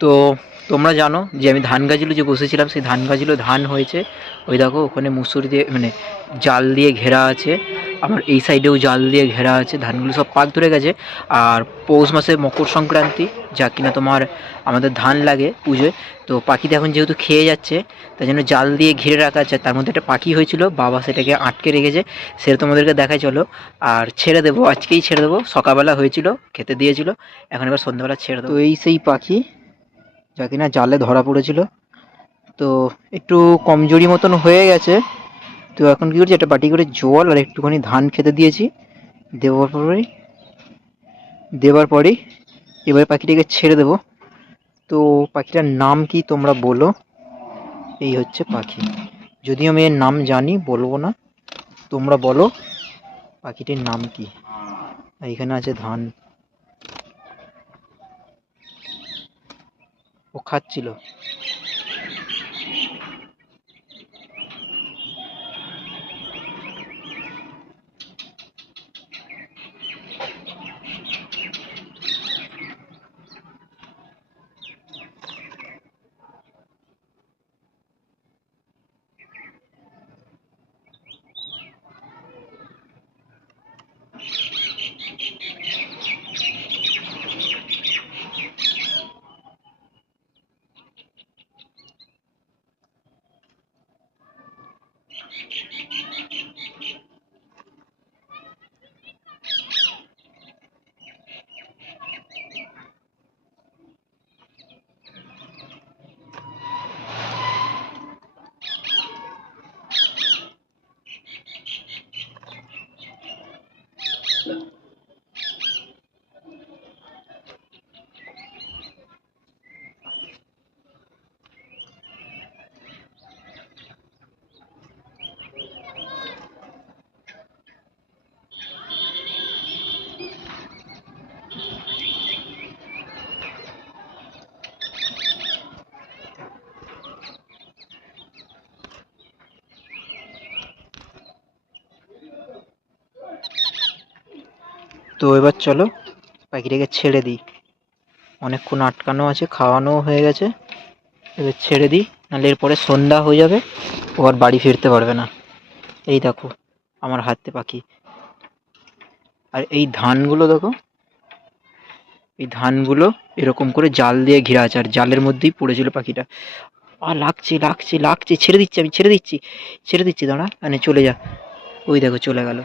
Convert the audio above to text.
তো তোমরা জানো যে আমি ধান গাছগুলো যে বসেছিলাম, সেই ধান গাছগুলো ধান হয়েছে। ওই দেখো, ওখানে মুসুরি দিয়ে মানে জাল দিয়ে ঘেরা আছে। আমার এই সাইডেও জাল দিয়ে ঘেরা আছে। ধানগুলো সব পাক ধরে গেছে। আর পৌষ মাসে মকর সংক্রান্তি, যা কিনা তোমার আমাদের ধান লাগে পুজোয়। তো পাখিতে এখন যেহেতু খেয়ে যাচ্ছে তাই জন্য জাল দিয়ে ঘিরে রাখা আছে। তার মধ্যে একটা পাখি হয়েছিল, বাবা সেটাকে আটকে রেখেছে। সেটা তোমাদেরকে দেখাই চলো। আর ছেড়ে দেবো, আজকেই ছেড়ে দেবো। সকালবেলা হয়েছিল, খেতে দিয়েছিল। এখন এবার সন্ধ্যাবেলা ছেড়ে দেবো। এই সেই পাখি যা কিনা জালে ধরা পড়েছিল। তো একটু কমজোরি মতন হয়ে গেছে। তো এখন কি করছি? একটা বাটি করে জল আর একটুখানি ধান খেতে দিয়েছি। দেওয়ার পরেই দেওয়ার পরেই এবার পাখিটাকে ছেড়ে দেবো। তো পাখিটার নাম কি তোমরা বলো? এই হচ্ছে পাখি। যদিও আমি এর নাম জানি, বলব না। তোমরা বলো, পাখিটির নাম কি? এখানে আছে ধান। ও খাচ্ছিল। isla তো এবার চলো পাখিটাকে ছেড়ে দিই। অনেকক্ষণ আটকানো আছে, খাওয়ানোও হয়ে গেছে। এবার ছেড়ে দিই, নাহলে এরপরে সন্ধ্যা হয়ে যাবে, ও আর বাড়ি ফিরতে পারবে না। এই দেখো, আমার হাতে পাখি। আর এই ধানগুলো দেখো, এই ধানগুলো এরকম করে জাল দিয়ে ঘিরা আছে, আর জালের মধ্যেই পড়েছিল পাখিটা। আ লাগছে লাগছে লাগছে, ছেড়ে দিচ্ছি আমি, ছেড়ে দিচ্ছি ছেড়ে দিচ্ছি, দাঁড়া মানে চলে যা। ওই দেখো, চলে গেল।